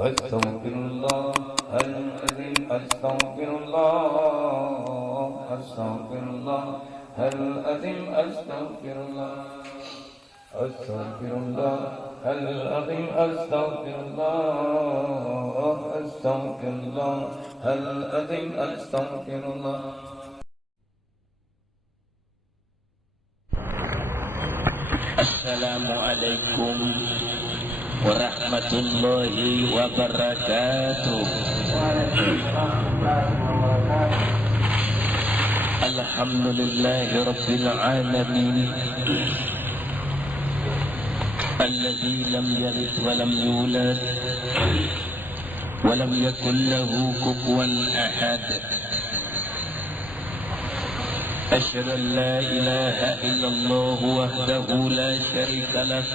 Astaghfirullahaladzim, astaghfirullah, astaghfirullahaladzim, astaghfirullah, astaghfirullahaladzim, astaghfirullah, astaghfirullahaladzim, astaghfirullah. Assalamualaikum warahmatullahi wabarakatuh. Alhamdulillahi rabbil alamin, alladzi lam yalid wa lam yulad wa lam yakul lahu kufuwan ahad. أشهد أن لا إله إلا الله وحده لا شريك له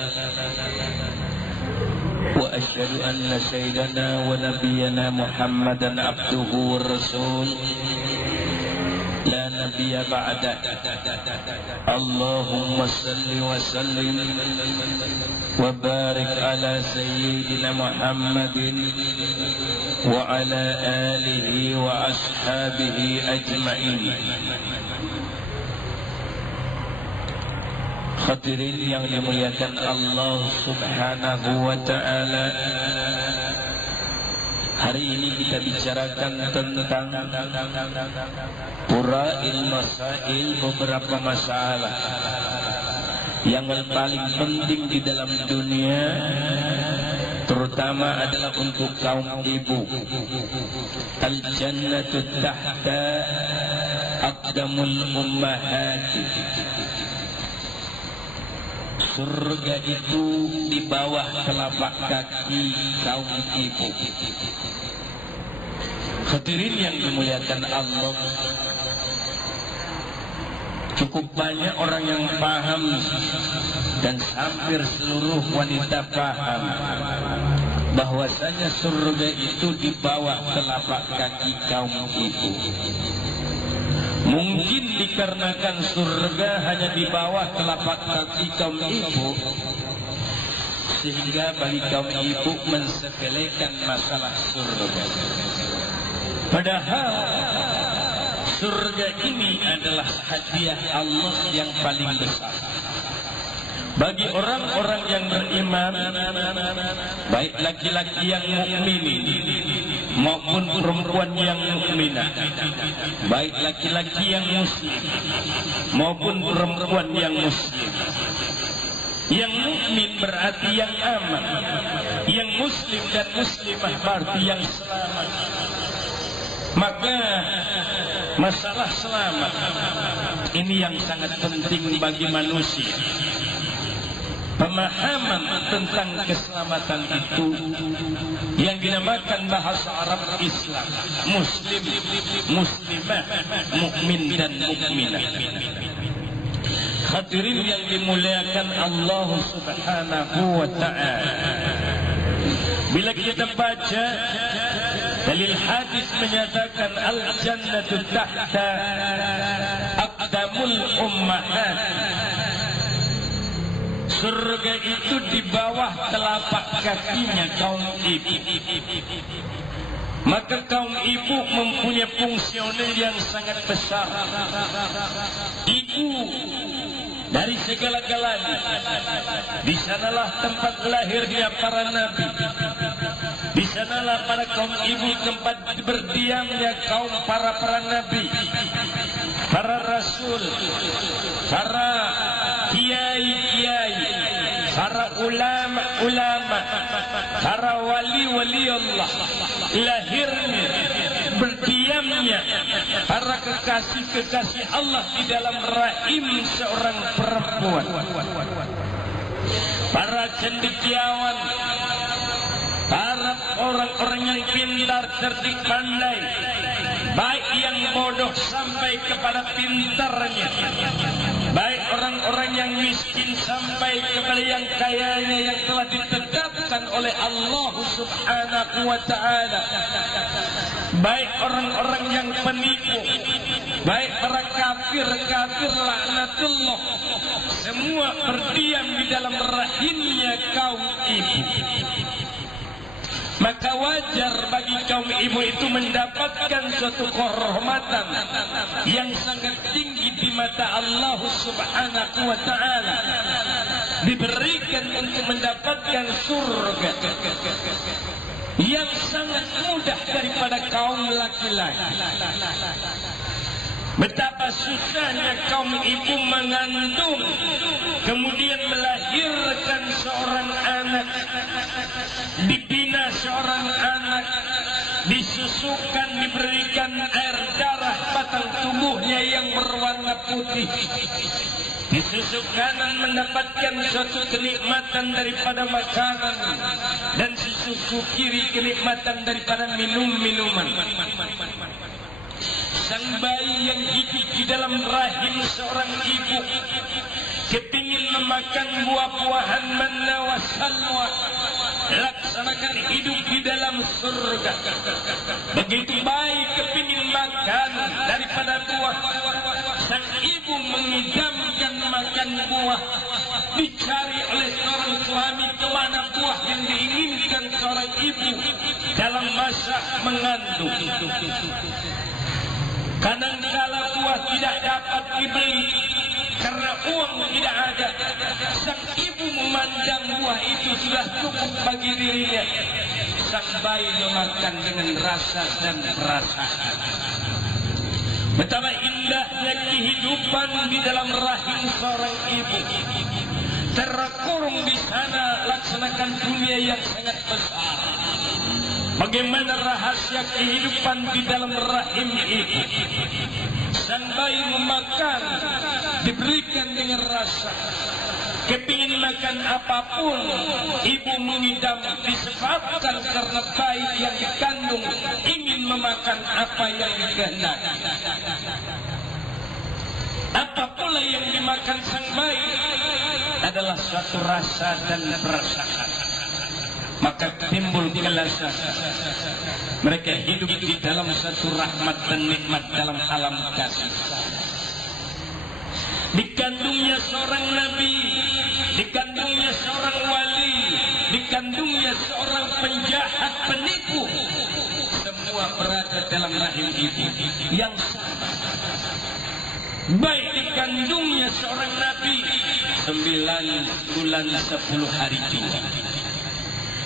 وأشهد أن سيدنا ونبينا محمدا عبده والرسول لا نبي بعده. اللهم صل وسلم وبارك على سيدنا محمد وعلى آله وأصحابه أجمعين. Hadirin yang dimuliakan Allah Subhanahu wa ta'ala, hari ini kita bicarakan tentang Pura'il Masail, beberapa masalah yang paling penting di dalam dunia, terutama adalah untuk kaum ibu. Al-jannatu tahta aqdamul ummahati. Surga itu di bawah telapak kaki kaum ibu. Hadirin yang dimuliakan Allah, cukup banyak orang yang paham dan hampir seluruh wanita paham bahwasanya surga itu di bawah telapak kaki kaum ibu. Mungkin dikarenakan surga hanya di bawah telapak kaki kaum ibu, sehingga bagi kaum ibu mensepelekan masalah surga. Padahal surga ini adalah hadiah Allah yang paling besar bagi orang-orang yang beriman, baik laki-laki yang mukmin maupun perempuan yang mukminah, baik laki-laki yang muslim maupun perempuan yang muslim. Yang mukmin berarti yang aman, yang muslim dan muslimah berarti yang selamat. Maka masalah selamat ini yang sangat penting bagi manusia. Pemahaman tentang keselamatan itu yang dinamakan bahasa Arab Islam, muslim, muslimah, mukmin dan mukminah. Hadirin yang dimuliakan Allah Subhanahu wa ta'ala, bila kita baca dalil hadis menyatakan al-jannatu tahta aqdamul ummahat, surga itu di bawah telapak kakinya kaum ibu. Maka kaum ibu mempunyai fungsional yang sangat besar. Ibu dari segala-galanya. Di sanalah tempat lahirnya para nabi. Di sanalah para kaum ibu tempat berdiamnya kaum para nabi, para rasul, para kiai-kiai, para ulama-ulama, para wali-wali Allah. Lahirnya, berdiamnya para kekasih-kekasih Allah di dalam rahim seorang perempuan. Para cendekiawan, para orang-orang yang pintar, cerdik, pandai, baik yang bodoh sampai kepada pintarnya, baik orang-orang yang miskin sampai kepada yang kayanya, yang telah ditetapkan oleh Allah Subhanahu wa ta'ala, baik orang-orang yang penipu, baik para kafir laknatullah, semua berdiam di dalam rahimnya kaum ibu. maka wajar bagi kaum ibu itu mendapatkan suatu kehormatan yang sangat tinggi di mata Allah Subhanahu wa ta'ala, diberikan untuk mendapatkan surga yang sangat mudah daripada kaum laki-laki. Betapa susahnya kaum ibu mengandung, kemudian melahirkan seorang anak, dibina seorang anak, disusukan, diberikan air darah batang tubuhnya yang berwarna putih. Di susu kanan mendapatkan suatu kenikmatan daripada makanan, dan di susu kiri kenikmatan daripada minuman. Sang bayi yang hidup di dalam rahim seorang ibu kepingin memakan buah-buahan manna wa salwa, laksanakan hidup di dalam surga. Begitu bayi kepingin makan daripada buah, sang ibu mengidamkan makan buah, dicari oleh seorang suami kemana buah yang diinginkan seorang ibu dalam masa mengandung. Kadang-kala buah tidak dapat dibeli karena uang tidak ada. Sang ibu memandang buah itu sudah cukup bagi dirinya. Sang bayi memakan dengan rasa dan perasaan. Betapa indahnya kehidupan di dalam rahim seorang ibu. Terkurung di sana, laksanakan dunia yang sangat besar. Bagaimana rahasia kehidupan di dalam rahim ibu? Sang bayi memakan, diberikan dengan rasa. Kepingin makan apapun, ibu mengidam, disebabkan karena bayi yang dikandung ingin memakan apa yang dikehendaki. Apa pula yang dimakan sang bayi adalah suatu rasa dan perasaan. Maka timbul kelezatan. Mereka hidup di dalam satu rahmat dan nikmat dalam alam kasih. Dikandungnya seorang nabi, dikandungnya seorang wali, dikandungnya seorang penjahat, penipu, semua berada dalam rahim ibu yang sama. Baik dikandungnya seorang nabi 9 bulan 10 hari tinggi.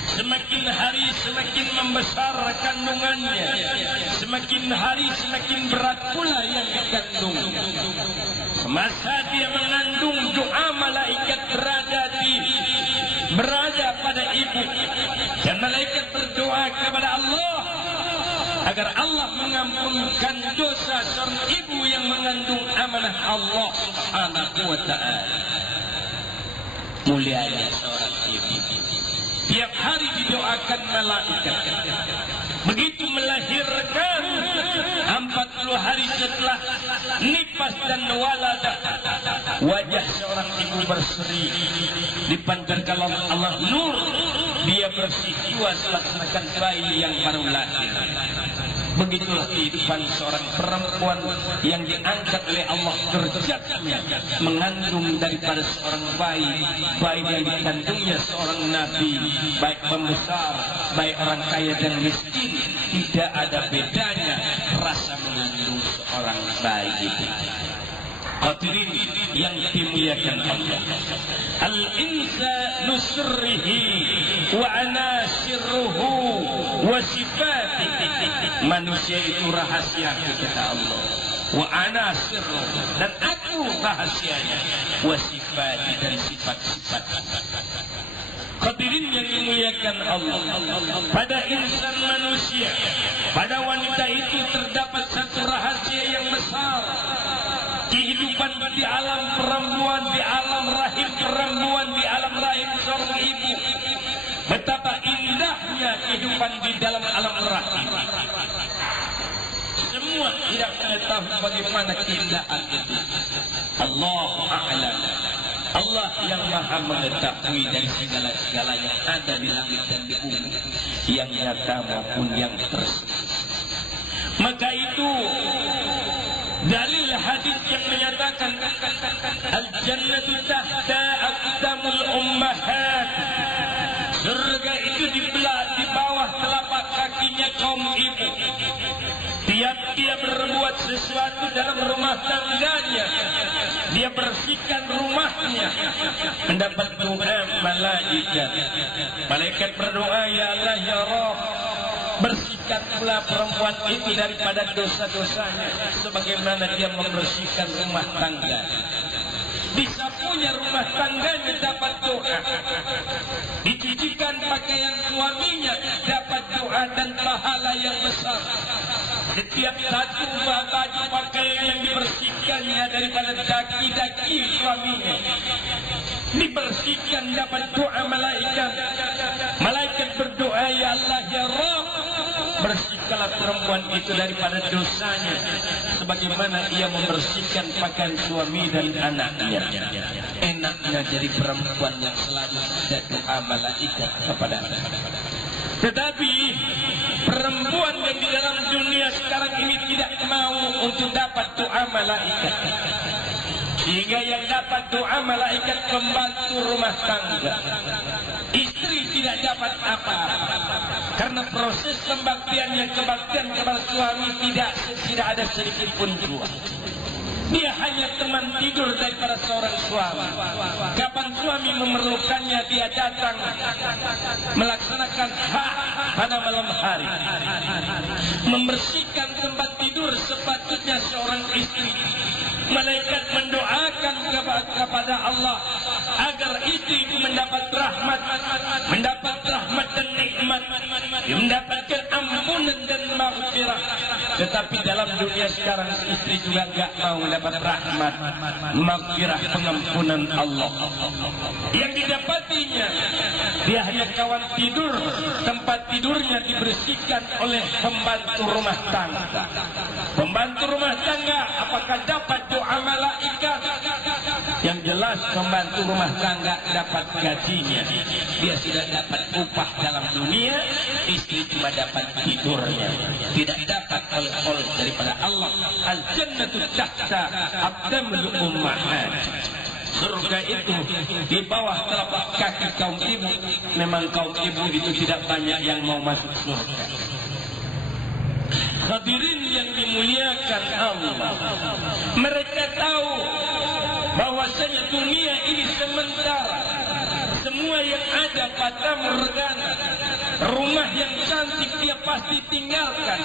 Semakin hari semakin membesar kandungannya, semakin hari semakin berat pula yang dikandung. Semasa dia mengandung, doa malaikat berada pada ibu, dan malaikat berdoa kepada Allah agar Allah mengampunkan dosa seorang ibu yang mengandung amanah Allah Subhanahu wa ta'ala. Mulianya seorang ibu tiap hari didoakan malaikat. Begitu melahirkan, 40 hari setelah nifas dan waladah, wajah seorang ibu berseri, dipancarkan Allah nur, dia bersih jiwa melaksanakan bayi yang baru lahir. Begitulah kehidupan seorang perempuan yang diangkat oleh Allah derajatnya, mengandung daripada seorang bayi, baik yang dikandungnya seorang nabi, baik pembesar, baik orang kaya dan miskin, tidak ada bedanya rasa mengandung seorang bayi. Hadirin yang dimuliakan Allah, al-insanu sirrihi wa anasirruhu wa sifatihi. Manusia itu rahasia kata Allah. Wa anasirruhu, dan aku rahasianya. Wa sifatihi, dan sifat-sifat. Hadirin yang dimuliakan Allah, pada insan manusia, pada wanita itu terdapat satu rahasia yang besar. Kehidupan di alam perempuan, di alam rahim perempuan, di alam rahim seorang ibu. Betapa indahnya kehidupan di dalam alam rahim. Semua tidak mengetahui bagaimana keindahan itu. Allahu a'lam. Allah yang maha mengetahui dari segala-segala yang ada di langit dan di bumi, yang nyata maupun yang tersembunyi. Maka itu dalil hadis yang menyatakan al-jannatu tahta aqdamul ummahat. Surga itu di bawah kaum ibu, tiap dia berbuat sesuatu dalam rumah tangganya, dia bersihkan rumahnya, mendapat doa malaikat. Malaikat berdoa, ya Allah ya Rabb, bersihkan pula perempuan itu daripada dosa-dosanya sebagaimana dia membersihkan rumah tangga. Disapunya rumah tangganya dapat doa, dicucikan pakaian suaminya dapat doa dan pahala yang besar. Setiap satu baju pakaian yang dibersihkannya daripada daki-daki suaminya dibersihkan dapat doa malaikat. Malaikat berdoa, ya Allah ya Rabb, bersihkanlah perempuan itu daripada dosanya sebagaimana ia membersihkan pakaian suami dan anaknya. Enaknya jadi perempuan yang selalu ada doa malaikat kepada anak. Tetapi perempuan yang di dalam dunia sekarang ini tidak mau untuk dapat doa malaikat, sehingga yang dapat doa malaikat pembantu rumah tangga. Istri tidak dapat apa-apa karena proses kebaktian kepada suami tidak ada sedikit pun jua. Dia hanya teman tidur daripada seorang suami. Kapan suami memerlukannya, dia datang melaksanakan hak pada malam hari, membersihkan tempat tidur sepatutnya seorang istri. Malaikat mendoakan kepada Allah agar istri itu mendapat rahmat dan nikmat, mendapatkan ampunan dan maghfirah. Tetapi dalam dunia sekarang istri juga enggak mau mendapat rahmat, maghfirah, pengampunan Allah. Yang didapatinya, dia hanya kawan tidur, tempat tidurnya dibersihkan oleh pembantu rumah tangga. Pembantu rumah tangga apakah dapat doa malaikat? Yang jelas pembantu rumah tangga dapat gajinya. Dia tidak dapat upah dalam dunia, istri cuma dapat tidurnya. Tidak dapat oleh daripada Allah. Al-jannatu tahta aqdamul ummahat. Surga itu di bawah telapak kaki kaum ibu. Memang kaum ibu itu tidak banyak yang mau masuk surga. Hadirin yang dimuliakan Allah, mereka tahu bahwasanya dunia ini sementara. Semua yang ada fata morgana. Rumah yang cantik dia pasti tinggalkan.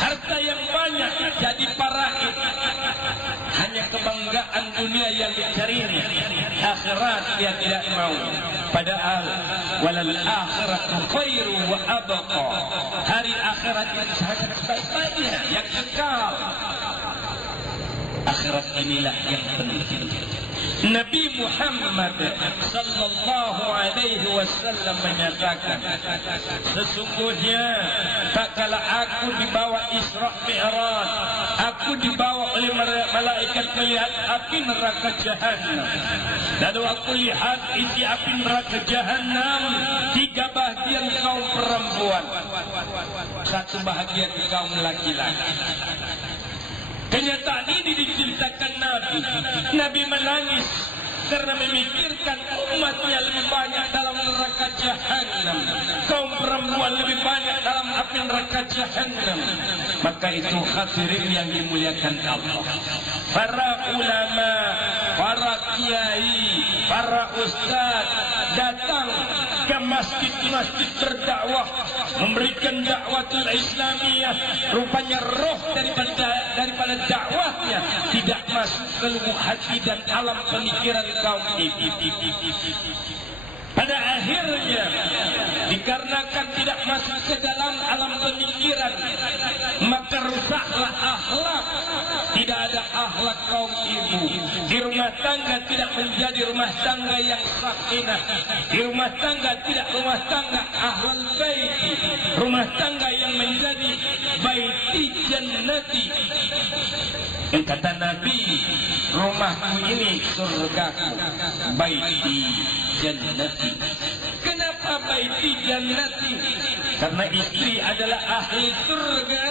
Harta yang banyak jadi parahin. Hanya kebanggaan dunia yang dicarinya. Akhirat dia tidak mau. Padahal walal akhiratu khairu wa abqa. Hari akhirat yang sangat baiknya, yang kekal. Akhirat inilah yang penting. Nabi Muhammad sallallahu alaihi wasallam menyatakan, sesungguhnya tak kala aku dibawa Isra Mi'raj, aku dibawa oleh malaikat melihat api neraka Jahannam. Lalu aku lihat isi api neraka Jahannam, 3 bahagian kaum perempuan, 1 bahagian kaum laki-laki. Kenyataan ini diceritakan Nabi. Nabi menangis karena memikirkan umatnya lebih banyak dalam neraka Jahannam, kaum perempuan lebih banyak dalam api neraka Jahannam. Maka itu hadirin yang dimuliakan Allah, para ulama, para kiai, para ustaz datang ke masjid-masjid berdakwah, memberikan dakwatul Islamiyah. Rupanya roh daripada dakwahnya tidak masuk ke lubuk hati dan alam pemikiran kaum ibu. Pada akhirnya, dikarenakan tidak masuk ke dalam alam pemikiran, maka rusaklah akhlak. Tidak ada akhlak kaum ibu. Di rumah tangga tidak menjadi rumah tangga yang sakinah. Di rumah tangga tidak rumah tangga ahlul bait. Rumah tangga yang menjadi baiti jannati. Yang kata Nabi, rumahku ini surgaku, baiti jannati. Kenapa baiti jannati? Karena istri adalah ahli surga.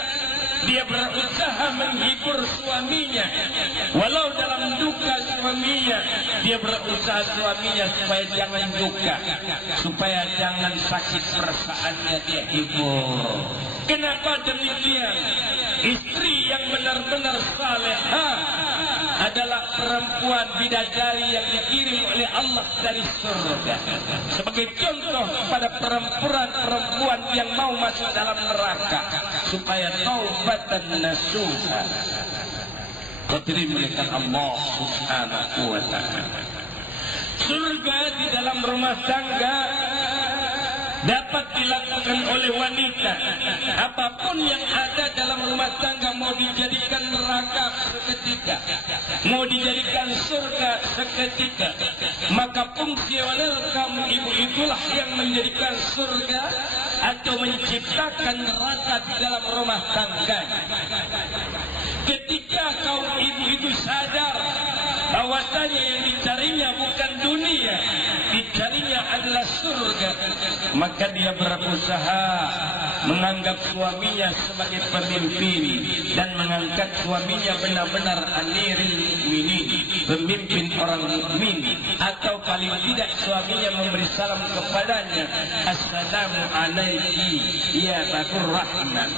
Dia berusaha menghibur suaminya, walau dalam duka suaminya. Dia berusaha suaminya supaya jangan duka, supaya jangan sakit perasaannya, dia hibur. Kenapa demikian? Istri yang benar-benar salehah adalah perempuan bidadari yang dikirim oleh Allah dari surga. Sebagai contoh kepada perempuan yang mau masuk dalam neraka supaya taubatan nasuha. Hadirin muliakan Allah Subhanahu wa ta'ala. Surga di dalam rumah tangga dapat dilakukan oleh wanita. Apapun yang ada dalam rumah tangga mau dijadikan neraka seketika, mau dijadikan surga seketika, maka fungsi kamu ibu itulah yang menjadikan surga atau menciptakan neraka di dalam rumah tangga. Ketika kaum ibu itu sadar bahwasanya yang dicarinya bukan dunia, dicarinya adalah surga, maka dia berusaha menganggap suaminya sebagai pemimpin dan mengangkat suaminya benar-benar amirul mukminin, pemimpin orang mukmin, atau paling tidak suaminya memberi salam kepadanya, assalamu alaiki ya bakur rahman.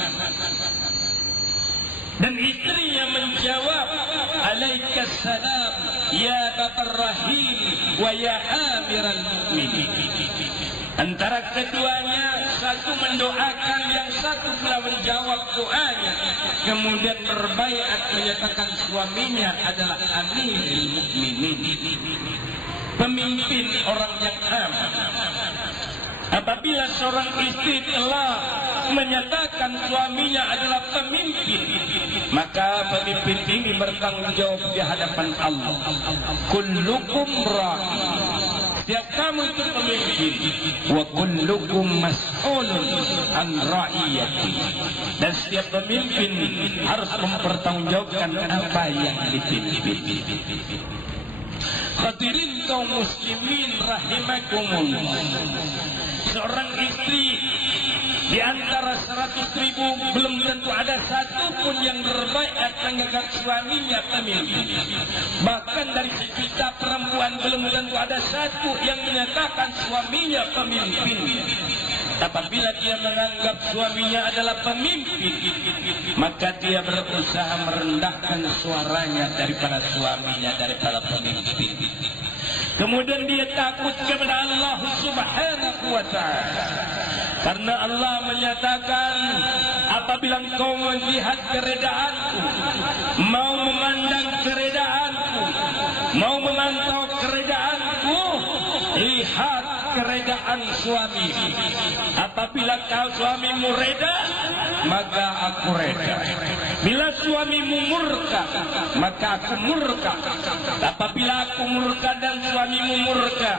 Dan istrinya menjawab, alaikassalam ya babar rahim wa ya amiral mu'minin. Antara keduanya, satu mendoakan, yang satu pula menjawab doanya. Kemudian berbaiat menyatakan suaminya adalah amirul mu'minin, pemimpin orang yang aman. Apabila seorang istri telah menyatakan suaminya adalah pemimpin, maka pemimpin ini bertanggung jawab di hadapan Allah. Kullukum ra'i, setiap kamu itu pemimpin, wa kullukum mas'ulun an ra'iyati, dan setiap pemimpin harus mempertanggungjawabkan apa yang dipimpin. Hadirin kaum muslimin rahimakumullah. Seorang istri di antara 100.000 belum tentu ada satu pun yang berbaiat menganggap suaminya pemimpin. Bahkan dari sejuta perempuan belum tentu ada satu yang menyatakan suaminya pemimpin. Apabila dia menganggap suaminya adalah pemimpin, maka dia berusaha merendahkan suaranya daripada suaminya, daripada pemimpin. Kemudian dia takut kepada Allah Subhanahu wa ta'ala, karena Allah menyatakan, apabila engkau melihat keredaanku, mau memandang keredaanku, mau memantau keredaanku, lihat keredaan suami. Apabila kau suamimu reda, maka aku reda. Bila suamimu murka, maka aku murka. Apabila aku murka dan suamimu murka,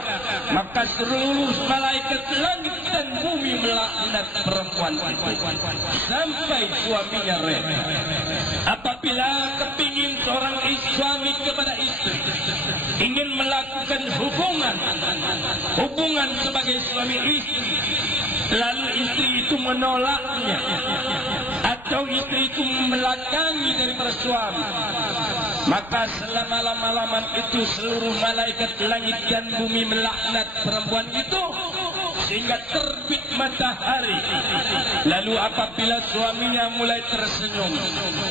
maka seluruh malaikat langit dan bumi melaknat perempuan itu sampai suaminya reda. Apabila kepingin seorang suami kepada istri ingin melakukan hubungan sebagai suami istri, lalu istri itu menolaknya, atau istri itu membelakangi daripada suami, maka selama-lama itu seluruh malaikat langit dan bumi melaknat perempuan itu sehingga terbit matahari. Lalu apabila suaminya mulai tersenyum,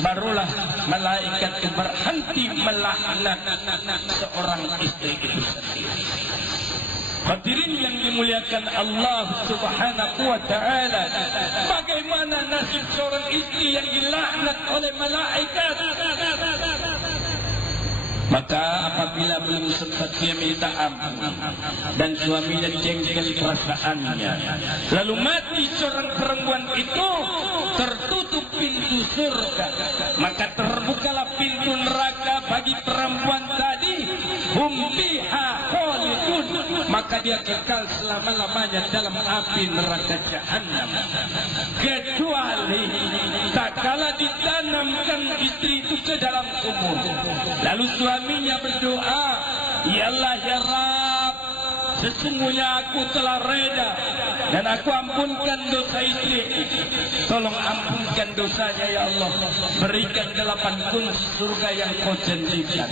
barulah malaikat itu berhenti melaknat seorang istri itu sendiri. Hadirin yang dimuliakan Allah Subhanahu wa ta'ala, bagaimana nasib seorang istri yang dilaknat oleh malaikat? Maka apabila belum sempat dia minta ampun dan suaminya jengkel perasaannya, lalu mati seorang perempuan itu, tertutup pintu surga, maka terbukalah pintu neraka bagi perempuan tadi. Hum fiha khalidun, maka dia kekal selama-lamanya dalam api neraka Jahannam, kecuali tak kala ditanamkan istri itu ke dalam kubur, lalu suaminya berdoa, ya Allah ya Rabb, sesungguhnya aku telah reda dan aku ampunkan dosa istri. Tolong ampunkan dosanya ya Allah. Berikan 8 kunci surga yang kau janjikan.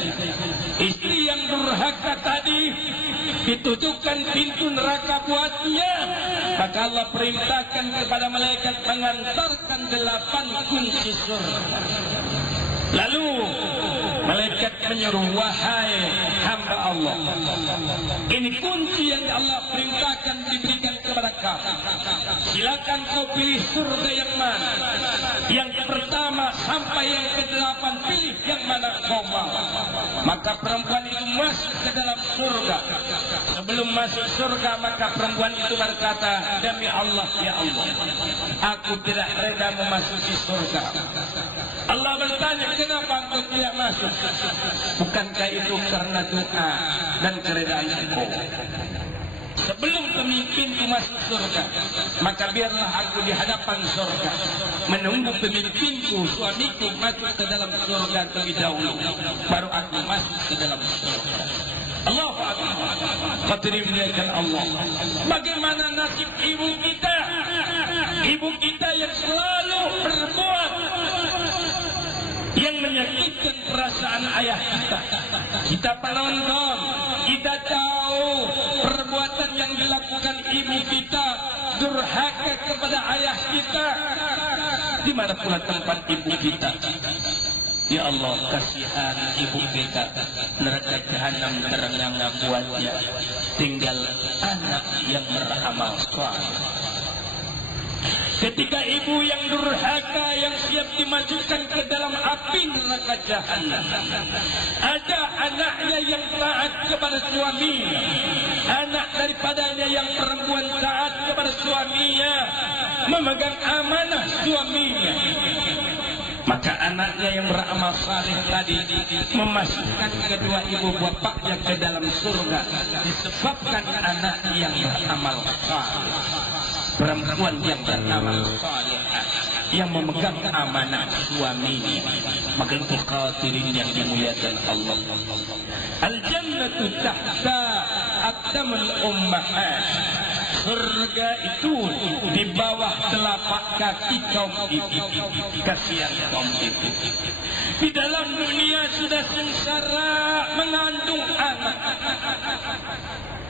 Istri yang durhaka tadi ditutupkan pintu neraka buatnya, maka Allah perintahkan kepada malaikat mengantarkan 8 kunci surga. Lalu malaikat menyuruh, wahai hamba Allah, ini kunci yang Allah perintahkan diberikan kepada kamu. Silakan kau pilih surga yang mana. Yang pertama sampai yang ke-8, pilih yang mana kau mau. Maka perempuan itu masuk ke dalam surga. Sebelum masuk surga, maka perempuan itu berkata, demi Allah ya Allah, aku tidak rela memasuki surga. Allah bertanya, kenapa engkau tidak masuk? Bukankah itu karena doa dan keredaan engkau? Sebelum pemimpinku masuk surga, maka biarlah aku di hadapan surga, menunggu pemimpinku, suamiku masuk ke dalam surga terlebih dahulu, baru aku masuk ke dalam surga. Allahu Akbar. Hadirin muliakan Allah. Bagaimana nasib ibu kita? Ibu kita yang selalu berbuat yang menyakitkan perasaan ayah kita. Kita penonton, kita tahu perbuatan yang dilakukan ibu kita, durhaka kepada ayah kita. Di mana pula tempat ibu kita? Ya Allah, kasihan ibu kita, neraka jahanam terengang buatnya, tinggal anak yang beramal saleh. Ketika ibu yang durhaka yang siap dimasukkan ke dalam api neraka jahanam, ada anaknya yang taat kepada suaminya, anak daripadanya yang perempuan taat kepada suaminya, memegang amanah suaminya, maka anaknya yang beramal saleh tadi memasukkan kedua ibu bapaknya ke dalam surga disebabkan anak yang beramal saleh. Perempuan yang beramal saleh yang memegang amanah suaminya. Maka itu khatirin yang dimuliakan Allah. Al-jannatu tahta aqdamul ummahat. Surga itu di bawah telapak kaki kaum ibu. Kasihan kaum ibu. Di dalam dunia sudah sengsara mengandung anak.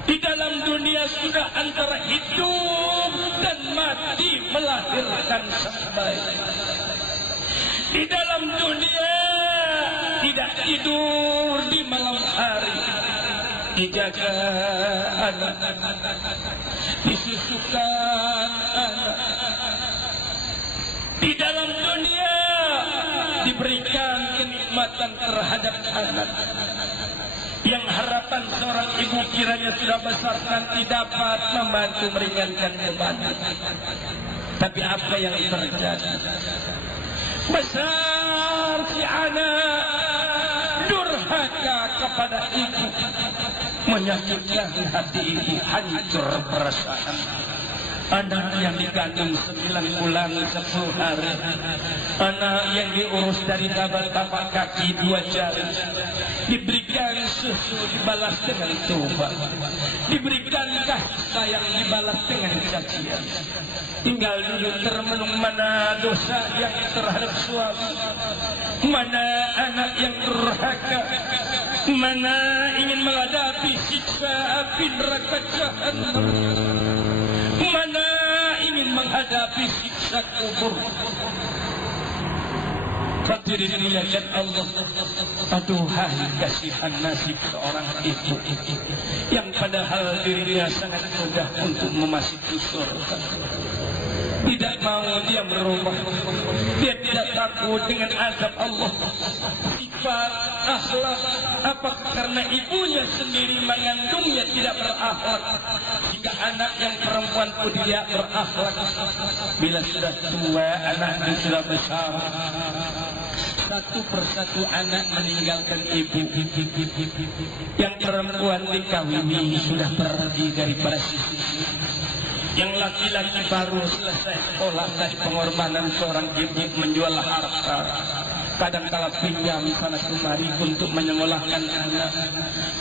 Di dalam dunia sudah antara hidup dan mati melahirkan sang bayi. Di dalam dunia tidak tidur di malam hari, dijaga anak, disusukan anak. Di dalam dunia diberikan kenikmatan terhadap anak. Yang harapan seorang ibu kiranya sudah besar nanti dapat membantu meringankan beban. Tapi apa yang terjadi? Besar si anak durhaka kepada ibu, menyakitkan hati ibu, hancur perasaan. Anak yang dikandung 9 bulan 10 hari, anak yang diurus dari tapak kaki 2 jari, diberikan susu dibalas dengan tuba, diberikan kasih sayang dibalas dengan cacian. Tinggal dulu termenung mana dosa yang terhadap suami, mana anak yang durhaka, mana ingin menghadapi siksa api neraka jahanam, mana ingin menghadapi siksa kubur. Hadirin dimuliakan Allah. Aduhai kasihan nasib seorang ibu yang padahal dirinya sangat mudah untuk memasuki surga. Tidak mau dia berubah. Dia tidak takut dengan azab Allah. Sifat, akhlak, apa karena ibunya sendiri mengandungnya tidak berakhlak, jika anak yang perempuan pun tidak berakhlak. Bila sudah tua, anaknya sudah besar, satu persatu anak meninggalkan ibu. Yang perempuan dikawini sudah pergi daripada sisi. Yang laki-laki baru selesai sekolah dari pengorbanan seorang ibu menjual harta, kadang-kala pinjam sana kemari untuk menyekolahkan anak.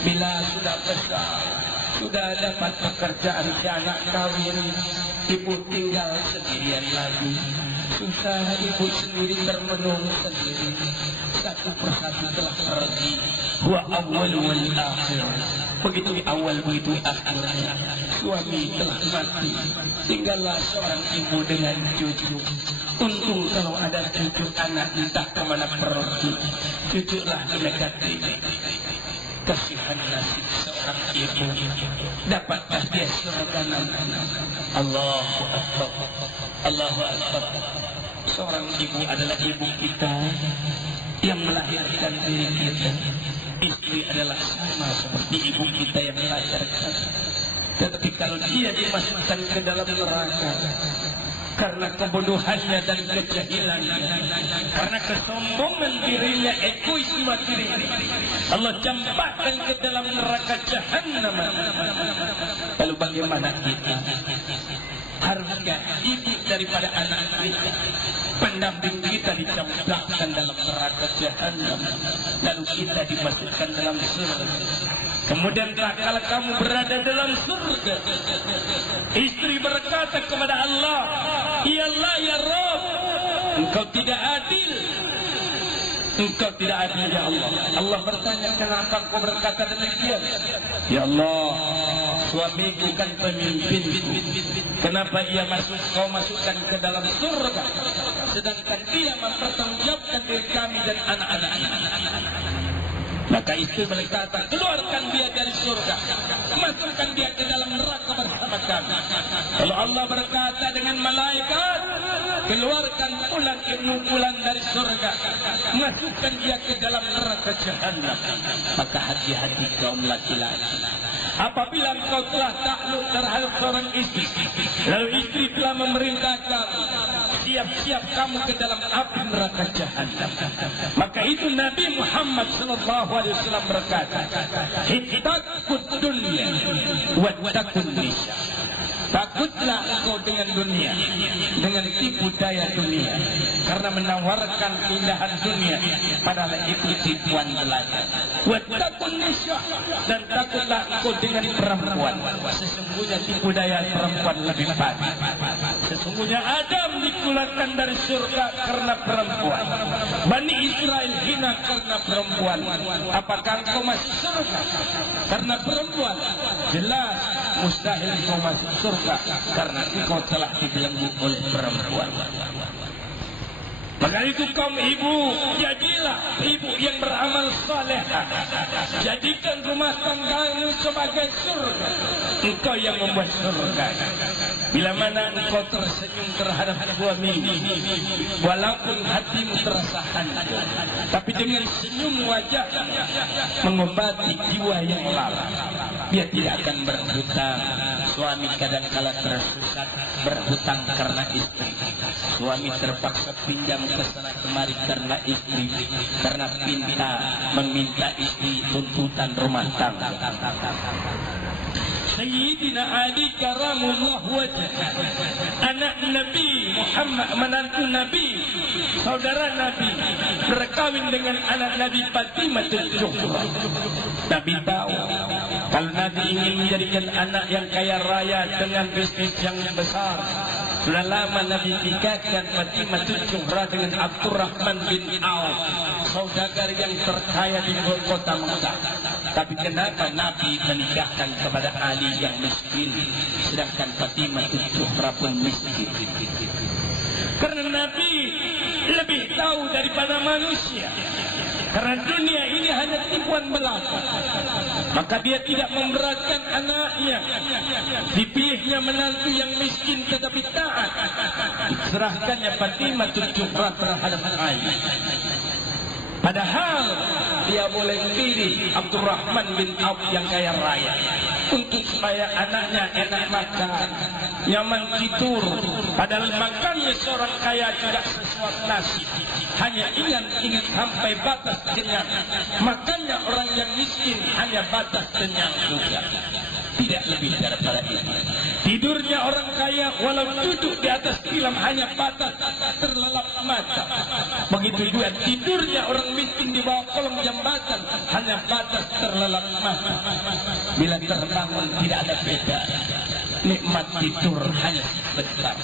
Bila sudah besar, sudah dapat pekerjaan si anak kawin, ibu tinggal sendirian lagi. Susah ibu sendiri termenung sendiri. Satu persatu telah pergi. Wa awal wal akhir. Begitu awal, begitu akhirnya. Suami telah mati. Tinggallah seorang ibu dengan cucu. Untung kalau ada cucu anak entah kemana pergi. Cuculah mendekati. Kasihan nasib seorang ibu. Dapatkah dia surga nanti? Allahu Akbar. Allahu Akbar. Seorang ibu adalah ibu kita yang melahirkan diri kita. Istri adalah sama seperti ibu kita yang melahirkan. Tetapi kalau dia dimasukkan ke dalam neraka karena kebodohannya dan kejahilannya, karena kesombongan dirinya, egoisme dirinya, Allah campakkan ke dalam neraka Jahannam. Lalu bagaimana kita? Haruskah ibu daripada anak kita, pendamping kita dicampakkan dalam neraka Jahannam, lalu kita dimasukkan dalam surga. Kemudian tak kala kamu berada dalam surga, istri berkata kepada Allah, "Ya Allah, ya Rabb, Engkau tidak adil. Engkau tidak adil, ya Allah." Allah bertanya, "Kenapa kau berkata demikian?" "Ya Allah, suamiku kan pemimpin. Kenapa ia kau masukkan ke dalam surga, sedangkan dia mempertanggungjawabkan diri kami dan anak-anak?" Maka istri berkata, "Keluarkan dia dari surga, masukkan dia ke dalam neraka bersama kami." Kalau Allah berkata dengan malaikat, "Keluarkan pulang ibnu pulang dari surga, masukkan dia ke dalam neraka Jahannam." Maka hati-hati kaum laki-laki. Apabila engkau telah takluk terhadap seorang istri, lalu istri telah memerintahkan, siap-siap kamu ke dalam api neraka Jahannam. Maka itu Nabi Muhammad SAW berkata, "Takut dunia, wattaqun nisa." Takutlah engkau dengan dunia, dengan tipu daya dunia, karena menawarkan keindahan dunia, padahal itu tipuan belaka. Wattaqun nisa, dan takutlah engkau dengan perempuan. Sesungguhnya tipu daya perempuan lebih parah. Sesungguhnya Adam dikeluarkan dari surga karena perempuan. Bani Israel hina karena perempuan. Apakah engkau masuk surga karena perempuan? Jelas mustahil engkau masuk surga karena engkau telah dibelenggu oleh perempuan. Maka itu kaum ibu, jadilah ibu yang beramal saleh. Jadikan rumah tanggamu sebagai surga. Engkau yang membuat surga. Bila mana engkau tersenyum terhadap suami, walaupun hatimu terasa hancur, tapi dengan senyum wajah mengobati jiwa yang lalai, dia tidak akan berhutang. Suami kadang-kala tersesat berhutang karena istri. Suami terpaksa pinjam ke sana kemari karena istri, karena meminta istri tuntutan rumah tangga. Sayyidina Ali karamullah wajah, anak Nabi Muhammad, menantu Nabi, saudara Nabi, berkawin dengan anak Nabi Fatimah Zuhra. Nabi tahu kalau Nabi ingin menjadikan anak yang kaya raya dengan bisnis yang besar. Sudah lama Nabi nikahkan Fatimah Zuhra dengan Abdurrahman bin Auf, saudagar yang terkaya di kota Mekah. Tapi kenapa Nabi menikahkan kepada Ali yang miskin, sedangkan Fatimah Zuhra pun miskin? Karena Nabi lebih tahu daripada manusia. Karena dunia ini hanya tipuan belaka, maka dia tidak memberatkan anaknya. Dipilihnya menantu yang miskin tetapi taat. Diserahkannya Fatimah Zuhra terhadap Ali. Padahal dia boleh pilih Abdurrahman bin Auf yang kaya raya, untuk supaya anaknya enak makan, nyaman tidur. Padahal makannya seorang kaya tidak sesuap nasi, hanya ingin sampai batas kenyang. Makannya orang yang miskin hanya batas kenyang juga, tidak lebih daripada itu. Tidurnya orang kaya walau duduk di atas tilam hanya batas terlelap mata. Begitu juga tidurnya orang miskin di bawah kolong jembatan hanya batas terlelap mata. Bila terbangun tidak ada beda, nikmat tidur hanya sebentar.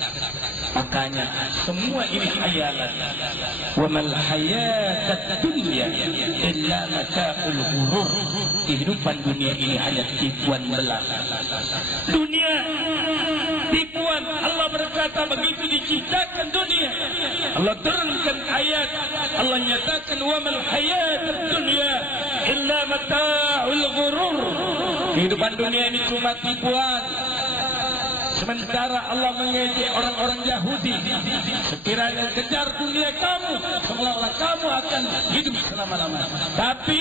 Makanya semua ini hayalan. Wa mal hayatad dunya illa mata'ul ghurur. Kehidupan dunia ini hanya tipuan belaka. Dunia tipuan. Allah berkata begitu diciptakan dunia. Allah turunkan ayat. Allah nyatakan wa mal hayatad dunya illa mata'ul ghurur. Kehidupan dunia ini cuma tipuan. Sementara Allah mengejek orang-orang Yahudi, sekiranya kejar dunia kamu, seolah-olah kamu akan hidup selama-lamanya. Tapi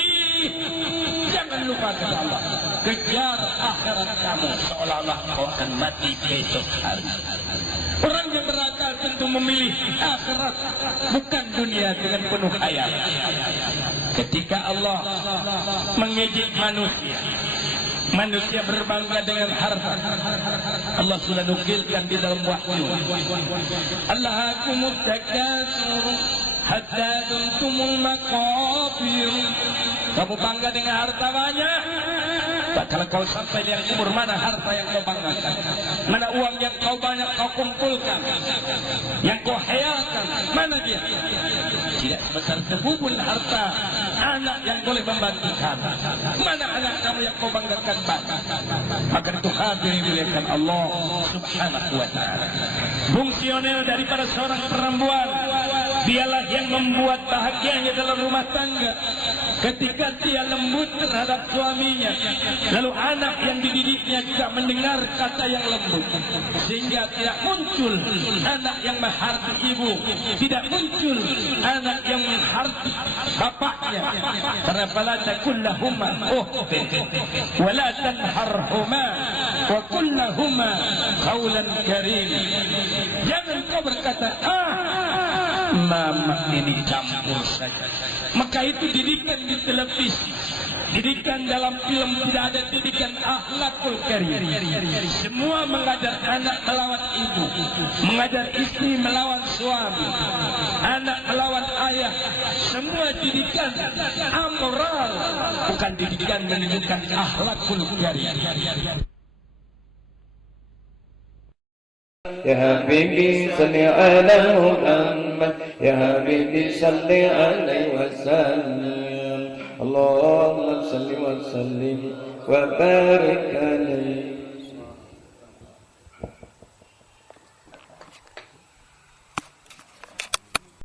jangan lupa kata Allah, kejar akhirat kamu, seolah-olah kau akan mati besok hari. Orang yang berakal tentu memilih akhirat, bukan dunia dengan penuh hayal. Ketika Allah mengejek manusia, manusia berbangga dengan harta. Allah sudah nukilkan di dalam wahyu. Allahakumut takasur hatta zuntumul maqabir. Kamu bangga dengan harta banyak. Kalau kau sampai di umur, mana harta yang kau banggakan? Mana uang yang kau banyak kau kumpulkan? Yang kau hayalkan, mana dia? Tidak sebesar debu pun harta anak yang boleh membantu kamu. Mana anak kamu yang kau banggakan banyak? Maka itu hadir dimuliakan Allah Subhanahu wa ta'ala. Fungsional daripada seorang perempuan, dialah yang membuat bahagianya dalam rumah tangga. Ketika dia lembut terhadap suaminya, lalu anak yang dididiknya juga mendengar kata yang lembut, sehingga tidak muncul anak yang menghardi ibu, tidak muncul anak yang menghardi bapaknya. Karena fala takul lahuma ukhtin wa la tanharhuma wa qul lahuma qawlan karim. Jangan kau berkata, mama ini campur saja. Maka itu didikan di televisi, didikan dalam film, tidak ada didikan akhlakul karim. Semua mengajar anak melawan ibu, mengajar istri melawan suami, anak melawan ayah. Semua didikan amoral, bukan didikan menunjukkan akhlakul karim. يا حبيبي صل على محمد يا حبيبي صل عليه وسلم اللهم صل وسلم وبارك عليه